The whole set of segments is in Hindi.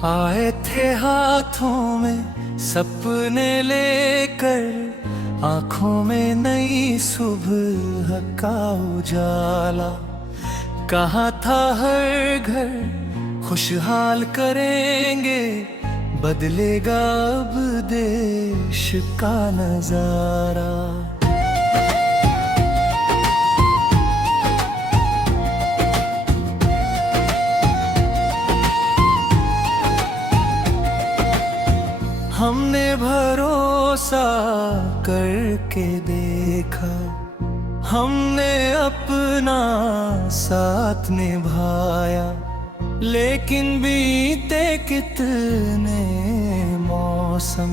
आए थे हाथों में सपने लेकर, आंखों में नई सुबह का उजाला। कहा था हर घर खुशहाल करेंगे, बदलेगा अब देश का नजारा। हमने भरोसा करके देखा, हमने अपना साथ निभाया। लेकिन बीते कितने मौसम,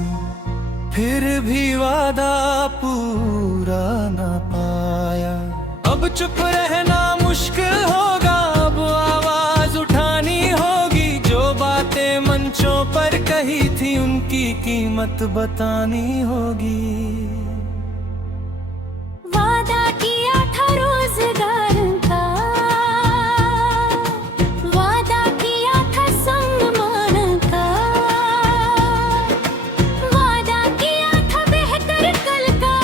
फिर भी वादा पूरा न पाया। अब चुप रहना मुश्किल होगा, अब आवाज उठानी होगी। जो बातें मंचों पर कही थी उनकी कीमत बतानी होगी। वादा किया था रोजगार का, वादा किया था सम्मान का, वादा किया था बेहतर कल का,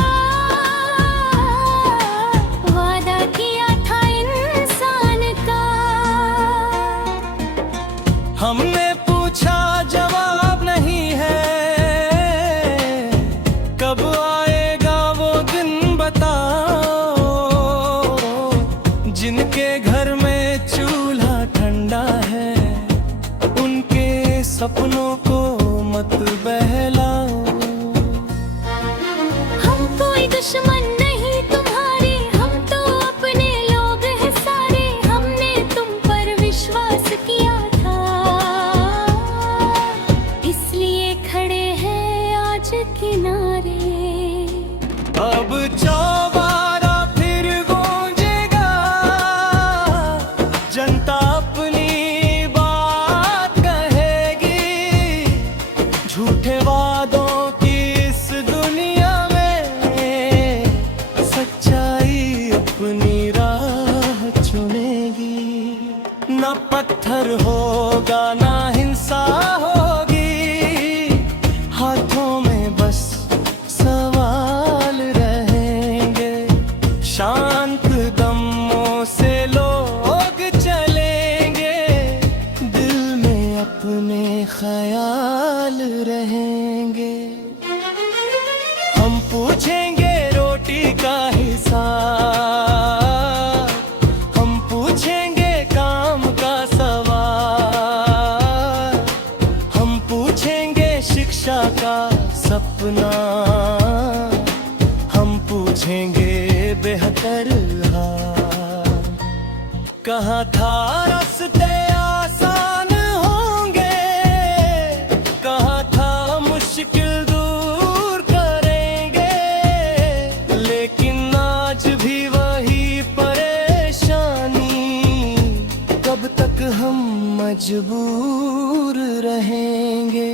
वादा किया था इंसान का। हमने पूछा जवाब नहीं है, कब आएगा वो दिन बताओ। जिनके घर में चूल्हा ठंडा है, उनके सपनों को मत बहलाओ। हम कोई दुश्मन नहीं तुम्हारे, हम तो अपने लोग हैं सारे। हमने तुम पर विश्वास किया था, इसलिए खड़े हैं आज किनारे। अब चौबारा फिर गूंजेगा, जनता अपनी बात कहेगी। झूठे वादों की इस दुनिया में, सच्चाई अपनी राह चुनेगी। न पत्थर होगा ना हिंसा होगी, हाथों में बस सवाल रहेंगे। शांत दमों से लोग चलेंगे, दिल में अपने ख्याल रहेंगे। हम पूछेंगे रोटी का हिसाब, हम पूछेंगे काम का सवाल, हम पूछेंगे शिक्षा का सपना, हम पूछेंगे बेहतर हाल। कहा था रास्ते आसान होंगे, कहा था मुश्किल दूर करेंगे। लेकिन आज भी वही परेशानी, कब तक हम मजबूर रहेंगे।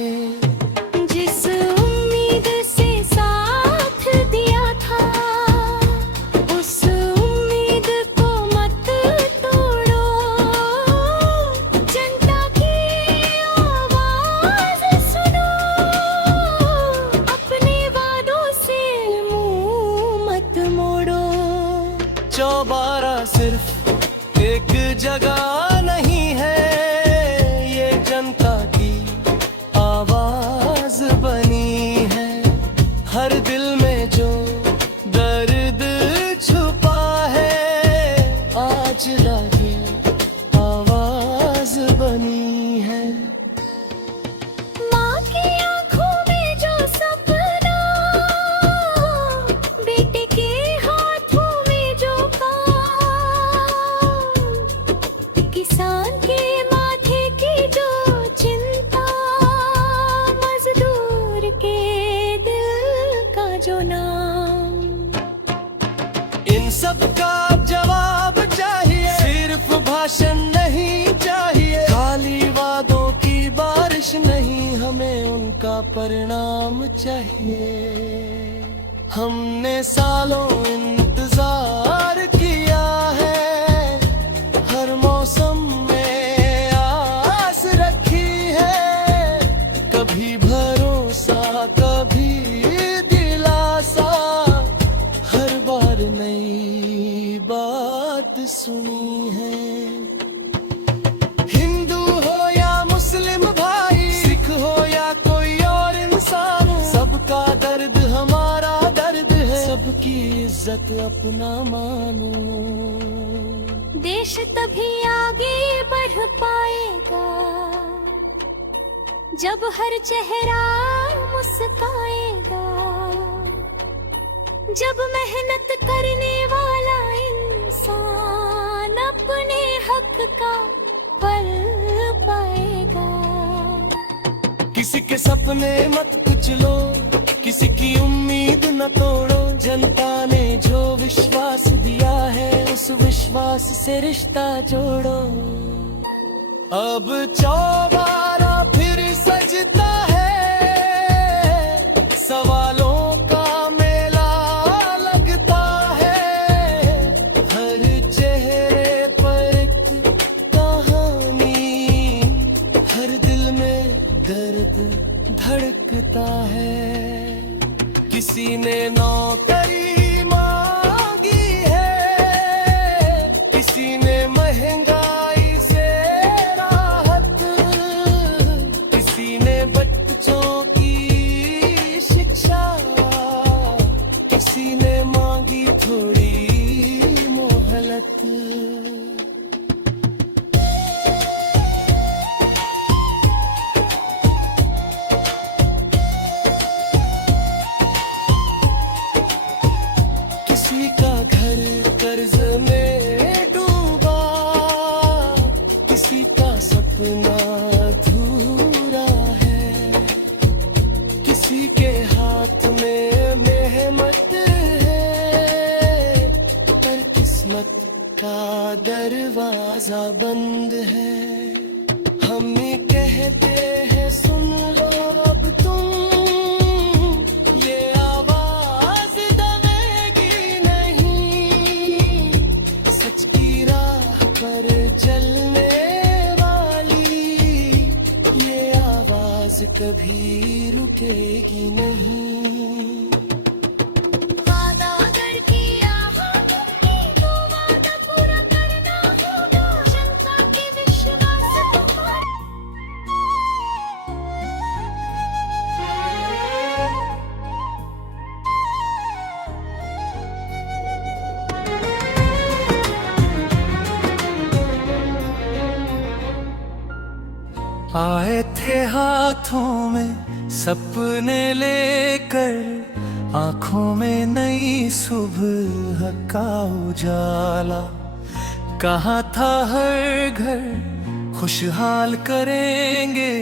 जिस उम्मीद से साथ दिया था, उस उम्मीद को मत तोड़ो। जनता की आवाज सुनो, अपने वादों से मुंह मत मोड़ो। चौबारा सिर्फ एक जगह नहीं है, ये जनता की आवाज बनी है। हर दिल में जो दर्द छुपा है, आज लगे आवाज बनी है। माँ की आँखों में जो सपना, बेटे के हाथों में जो काम, किसान के माथे की जो चिंता, मजदूर के दिल का जो नाम। इन सब का जवाब चाहिए, सिर्फ भाषण नहीं चाहिए। खाली वादों की बारिश नहीं, हमें उनका परिणाम चाहिए। हमने सालों इंतजार किया है, हर मौसम में आस रखी है। भारत अपना मानो। देश तभी आगे बढ़ पाएगा जब हर चेहरा मुस्काएगा, जब मेहनत करने वाला इंसान अपने हक का फल पाएगा। किसी के सपने मत कुचलो, किसी की उम्मीद न तोड़ो। जनता ने जो विश्वास दिया है उस विश्वास से रिश्ता जोड़ो। अब चौबारा फिर सजता है, सवालों का मेला लगता है। हर चेहरे पर एक कहानी, हर दिल में दर्द धड़कता है। किसी ने नौकरी मांगी है, किसी ने महंगाई से राहत, किसी ने बच्चों की शिक्षा, किसी ने मांगी थोड़ी मोहलत। किसी का घर कर्ज में डूबा, किसी का सपना अधूरा है। किसी के हाथ में मेहनत है, पर किस्मत का दरवाजा बंद है। हम कहते हैं सुन लो अब तुम, ये आवाज दबेगी नहीं। सच की राह पर चलने वाली ये आवाज कभी रुकेगी नहीं। वादा अगर किया हो तुमने तो वादा पूरा करना होगा। जनता के विश्वास तुम्हारा। आए थे हाथों में सपने लेकर, आंखों में नई सुबह का उजाला। कहा था हर घर खुशहाल करेंगे,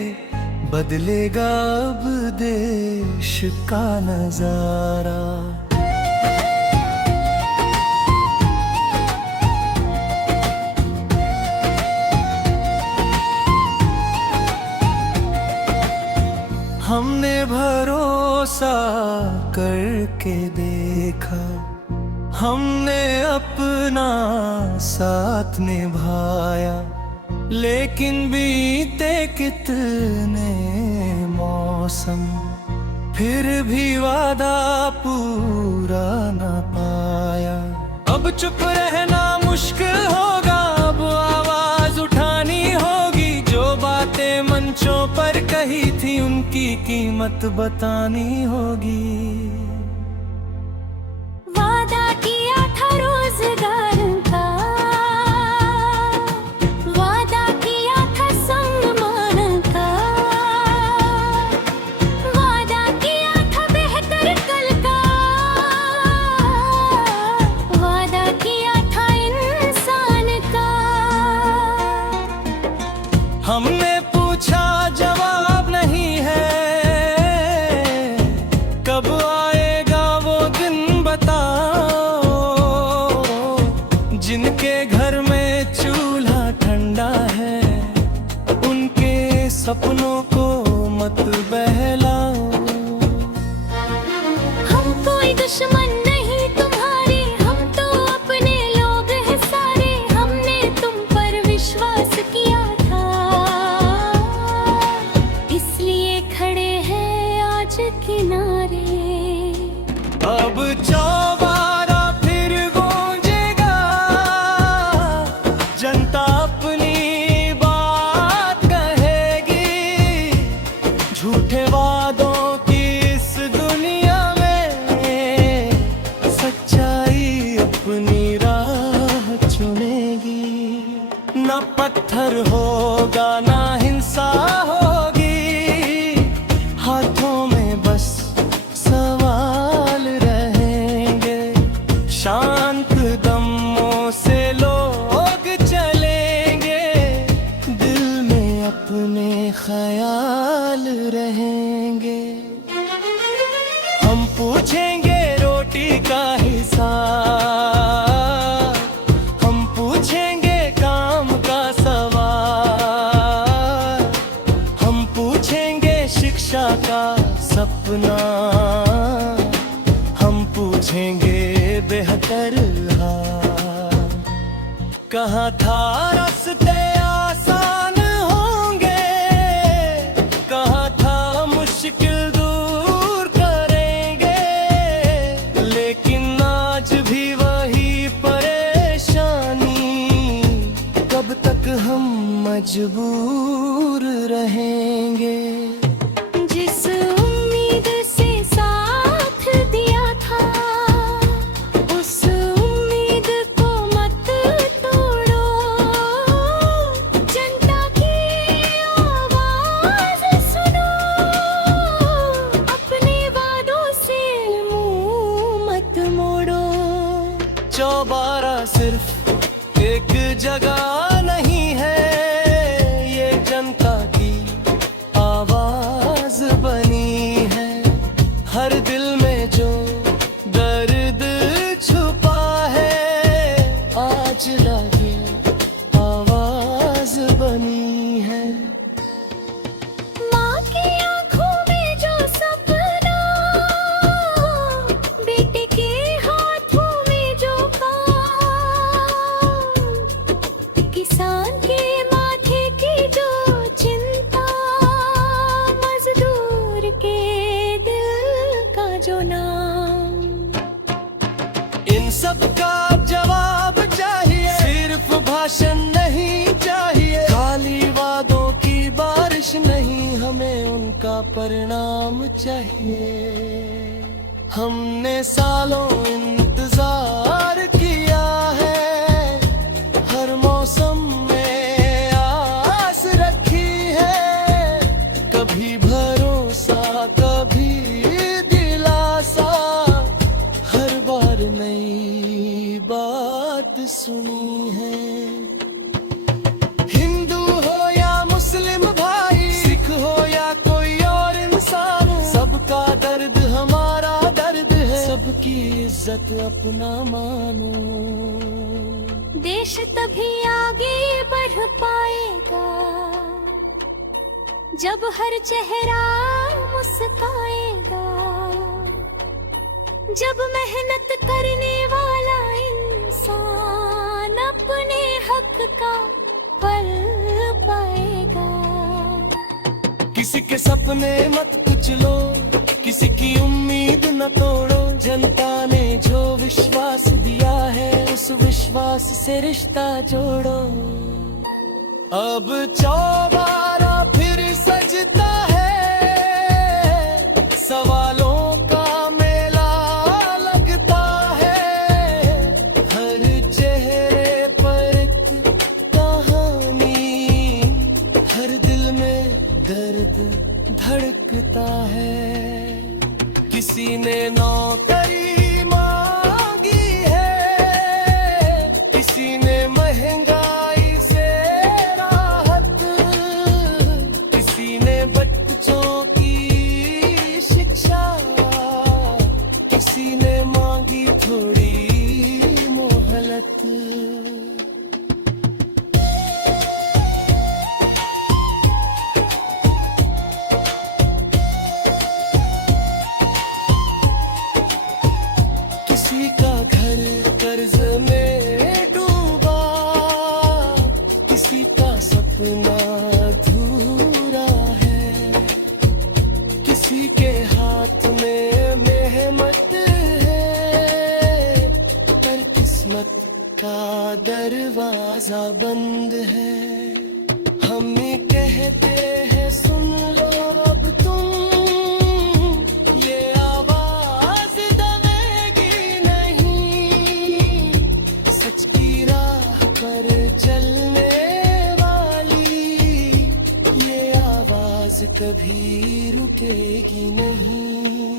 बदलेगा अब देश का नजारा। हमने भरोसा करके देखा, हमने अपना साथ निभाया। लेकिन बीते कितने मौसम, फिर भी वादा पूरा न पाया। अब चुप रहना मुश्किल होगा, अब आवाज उठानी होगी। जो बातें मंचों पर कही थी उनकी कीमत बतानी होगी। वादा किया था रोजगार का, वादा किया था सम्मान का, वादा किया था बेहतर कल का, वादा किया था इंसान का। हमने पूछा जवाब नहीं है, कब आएगा वो दिन बताओ। जिनके घर में चूल्हा ठंडा है, उनके सपनों को मत बहलाओ। हम कोई दुश्मन नहीं तुम्हारे, हम तो अपने लोग हैं सारे। हमने तुम पर विश्वास किया था, इसलिए खड़े हैं आज किनारे। अब चौबारा फिर गूंजेगा, जनता अपनी बात कहेगी। अपने ख्याल रहेंगे। हम पूछेंगे रोटी का हिसाब, हम पूछेंगे काम का सवाल, हम पूछेंगे शिक्षा का सपना, हम पूछेंगे बेहतर हाल। कहाँ था रास्ते आसान होंगे, कहाँ था मुश्किल दूर करेंगे, लेकिन आज भी वही परेशानी, कब तक हम मजबूर रहेंगे। जिस उम्मीद से साथ दिया था, उस उम्मीद को मत तोड़ो। जनता की आवाज सुनो, अपने वादों से मुंह मत मोड़ो। चौबारा सिर्फ एक जगह नहीं है, ये जनता की आवाज बनी है। हर दिल में जो दर्द छुपा है, आज लगे आवाज बनी है। माँ की आँखों में जो सपना, बेटे के हाथों में जो काम, किसान के माथे की जो चिंता, मजदूर के दिल का जो नाम। इन सब का जवाब चाहिए, सिर्फ भाषण नहीं चाहिए, खाली वादों की बारिश नहीं, हमें उनका परिणाम चाहिए। हमने सालों इंतजार किया है, हर मौसम में आस रखी है, कभी भरोसा कभी दिलासा, हर बार नई बात सुनी है। हिंदू हो या मुस्लिम भाई, सिख हो या कोई और इंसान, सबका दर्द हमारा दर्द है, सबकी इज्जत अपना मानो। देश तभी आगे बढ़ पाएगा, जब हर चेहरा मुस्काएगा, जब मेहनत करने वाला इंसान अपने हक का फल पाएगा। किसी के सपने मत कुचलो, किसी की उम्मीद न तोड़ो, जनता ने जो विश्वास दिया है, उस विश्वास से रिश्ता जोड़ो। अब चौबारा फिर सजता है, सवालों का मेला लगता है, हर चेहरे पर एक कहानी, हर दिल में दर्द धड़कता है। किसी ने नौकरी मांगी है, किसी ने महंगाई से राहत, किसी ने बच्चों की शिक्षा, किसी ने मांगी थोड़ी मोहलत। किसी का घर कर्ज में डूबा, किसी का सपना अधूरा है, किसी के हाथ में मेहनत है, पर किस्मत का दरवाजा बंद है। हम कहते हैं सुन लो अब तुम, ये आवाज दबेगी नहीं, सच की राह पर चलने वाली, ये आवाज कभी रुकेगी नहीं।